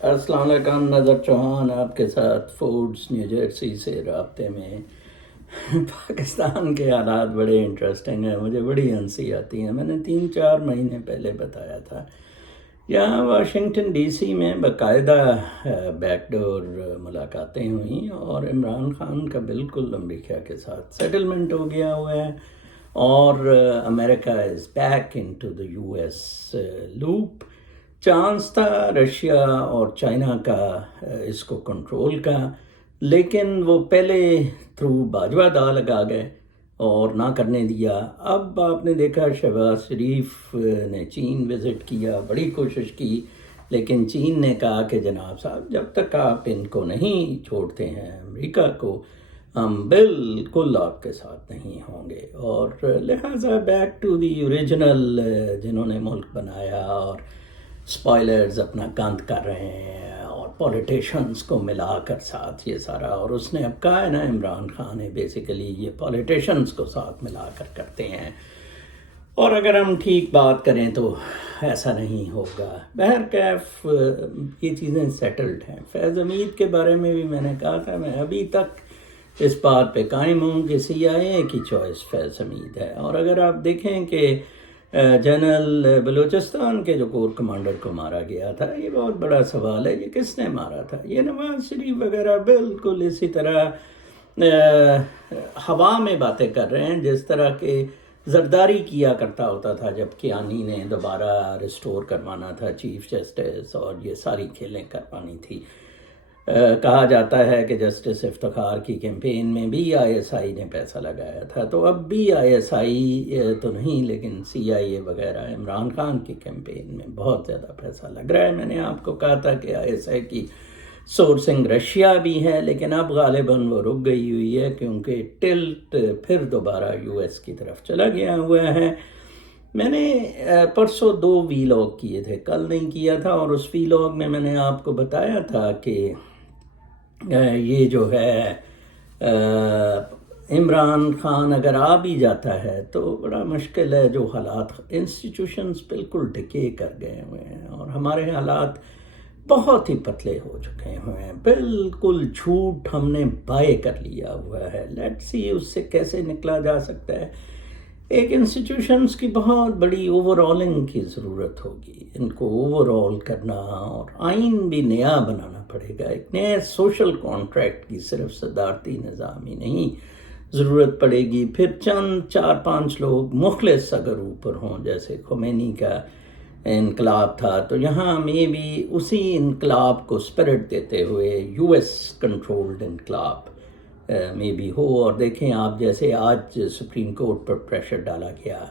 السلام علیکم، نظر چوہان آپ کے ساتھ فوڈز نیو جرسی سے رابطے میں۔ پاکستان کے حالات بڑے انٹرسٹنگ ہیں، مجھے بڑی ہنسی آتی ہے۔ میں نے 3-4 مہینے پہلے بتایا تھا، یہاں واشنگٹن ڈی سی میں باقاعدہ بیک ڈور ملاقاتیں ہوئیں اور عمران خان کا بالکل امریکہ کے ساتھ سیٹلمنٹ ہو گیا ہوا ہے، اور America is back in to the U S loop. Chance تھا رشیا اور چائنا کا اس کو کنٹرول کا، لیکن وہ پہلے تھرو باجوہ دا لگا گئے اور نہ کرنے دیا۔ اب آپ نے دیکھا شہباز شریف نے چین وزٹ کیا، بڑی کوشش کی، لیکن چین نے کہا کہ جناب صاحب جب تک آپ ان کو نہیں چھوڑتے ہیں امریکہ کو، ہم بالکل آپ کے ساتھ نہیں ہوں گے۔ اور لہٰذا بیک ٹو دی اوریجنل، جنہوں نے ملک بنایا اور اسپائلرز اپنا گند کر رہے ہیں اور پولیٹیشنز کو ملا کر ساتھ یہ سارا، اور اس نے اب کہا ہے نا عمران خان ہے بیسیکلی یہ پولیٹیشنز کو ساتھ ملا کر کرتے ہیں، اور اگر ہم ٹھیک بات کریں تو ایسا نہیں ہوگا۔ بہرکیف یہ چیزیں سیٹلڈ ہیں۔ فیض حمید کے بارے میں بھی میں نے کہا تھا، میں ابھی تک اس بات پہ قائم ہوں کہ CIA کی چوائس فیض حمید ہے۔ اور اگر آپ دیکھیں کہ جنرل بلوچستان کے جو کور کمانڈر کو مارا گیا تھا، یہ بہت بڑا سوال ہے، یہ کس نے مارا تھا؟ یہ نواز شریف وغیرہ بالکل اسی طرح ہوا میں باتیں کر رہے ہیں جس طرح کہ زرداری کیا کرتا ہوتا تھا جب کیانی نے دوبارہ ریسٹور کروانا تھا چیف جسٹس اور یہ ساری کھیلیں کروانی تھی۔ کہا جاتا ہے کہ جسٹس افتخار کی کیمپین میں بھی ISI نے پیسہ لگایا تھا، تو اب بھی ISI تو نہیں لیکن CIA وغیرہ عمران خان کی کیمپین میں بہت زیادہ پیسہ لگ رہا ہے۔ میں نے آپ کو کہا تھا کہ ISI کی سورسنگ رشیا بھی ہے، لیکن اب غالباً وہ رک گئی ہوئی ہے کیونکہ ٹلٹ پھر دوبارہ US کی طرف چلا گیا ہوا ہے۔ میں نے پرسوں 2 ویلاگ کیے تھے، کل نہیں کیا تھا، اور اس ویلاگ میں میں نے آپ کو بتایا تھا کہ یہ جو ہے عمران خان اگر آ بھی جاتا ہے تو بڑا مشکل ہے، جو حالات انسٹیٹیوشنز بالکل ڈکے کر گئے ہوئے ہیں اور ہمارے حالات بہت ہی پتلے ہو چکے ہوئے ہیں، بالکل جھوٹ ہم نے بائے کر لیا ہوا ہے۔ لیٹ سی اس سے کیسے نکلا جا سکتا ہے۔ ایک انسٹیٹیوشنز کی بہت بڑی اوور آلنگ کی ضرورت ہوگی، ان کو اوور آل کرنا، اور آئین بھی نیا بنانا پڑے گا، ایک نئے سوشل کانٹریکٹ کی، صرف صدارتی نظام ہی نہیں ضرورت پڑے گی۔ پھر چند 4-5 لوگ مخلص اگر اوپر ہوں، جیسے خمینی کا انقلاب تھا، تو یہاں میں بھی اسی انقلاب کو اسپرٹ دیتے ہوئے US کنٹرولڈ انقلاب میں بھی ہو۔ اور دیکھیں آپ، جیسے آج سپریم کورٹ پر پریشر ڈالا گیا،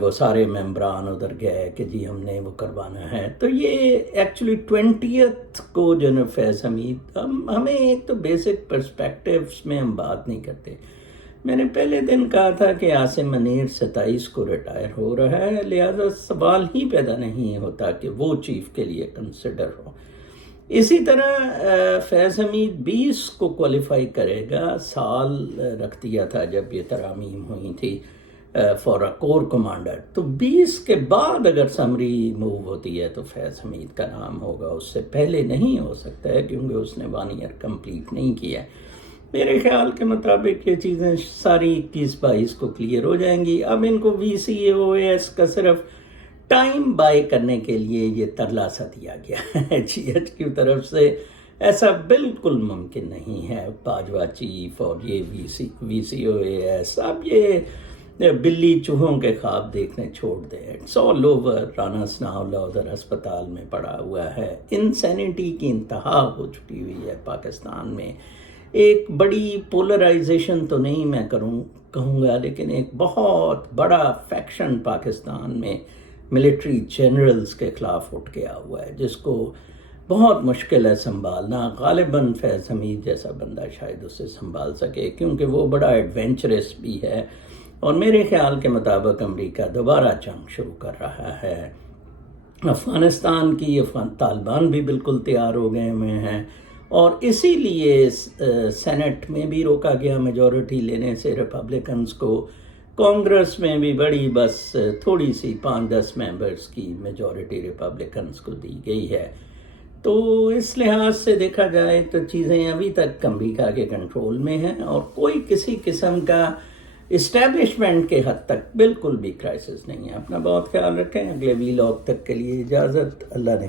وہ سارے ممبران ادھر گئے کہ جی ہم نے وہ کروانا ہے، تو یہ ایکچولی 20 کو جنرل فیض حمید، ہمیں ایک تو بیسک پرسپیکٹیوز میں ہم بات نہیں کرتے۔ میں نے پہلے دن کہا تھا کہ عاصم منیر 27 کو ریٹائر ہو رہا ہے، لہذا سوال ہی پیدا نہیں ہوتا کہ وہ چیف کے لیے کنسیڈر ہو۔ اسی طرح فیض حمید 20 کو کوالیفائی کرے گا، سال رکھ دیا تھا جب یہ ترامیم ہوئی تھی فار اے کور کمانڈر، تو 20 کے بعد اگر سمری موو ہوتی ہے تو فیض حمید کا نام ہوگا، اس سے پہلے نہیں ہو سکتا ہے کیونکہ اس نے 1 ایئر کمپلیٹ نہیں کیا ہے۔ میرے خیال کے مطابق یہ چیزیں ساری 21-22 کو کلیئر ہو جائیں گی۔ اب ان کو VCOAS کا صرف ٹائم بائی کرنے کے لیے یہ ترلا سا دیا گیا ہے GH کی طرف سے، ایسا بالکل ممکن نہیں ہے۔ باجوہ چیف اور یہ VCOAS، اب یہ بلی چوہوں کے خواب دیکھنے چھوڑ دیں۔ It's all over. Rana Sanaullah ادھر ہسپتال میں پڑا ہوا ہے، انسینٹی کی انتہا ہو چکی ہوئی ہے پاکستان میں۔ ایک بڑی پولرائزیشن تو نہیں میں کہوں گا، لیکن ایک بہت بڑا فیکشن پاکستان میں ملٹری جنرلز کے خلاف اٹھ گیا ہوا ہے، جس کو بہت مشکل ہے سنبھالنا۔ غالباً فیض حمید جیسا بندہ شاید اسے سنبھال سکے، کیونکہ وہ بڑا ایڈونچرس بھی ہے، اور میرے خیال کے مطابق امریکہ دوبارہ جنگ شروع کر رہا ہے۔ افغانستان کی طالبان بھی بالکل تیار ہو گئے ہوئے ہیں، اور اسی لیے سینٹ میں بھی روکا گیا میجورٹی لینے سے ریپبلکنز کو، کانگریس میں بھی بڑی بس تھوڑی سی 5-10 ممبرز کی میجورٹی ریپبلکنز کو دی گئی ہے۔ تو اس لحاظ سے دیکھا جائے تو چیزیں ابھی تک امریکہ کے کنٹرول میں ہیں، اور کوئی کسی قسم کا اسٹیبلشمنٹ کے حد تک بالکل بھی کرائسس نہیں ہے۔ اپنا بہت خیال رکھیں۔ اگلے ویلاگ تک کے لیے اجازت، اللہ نے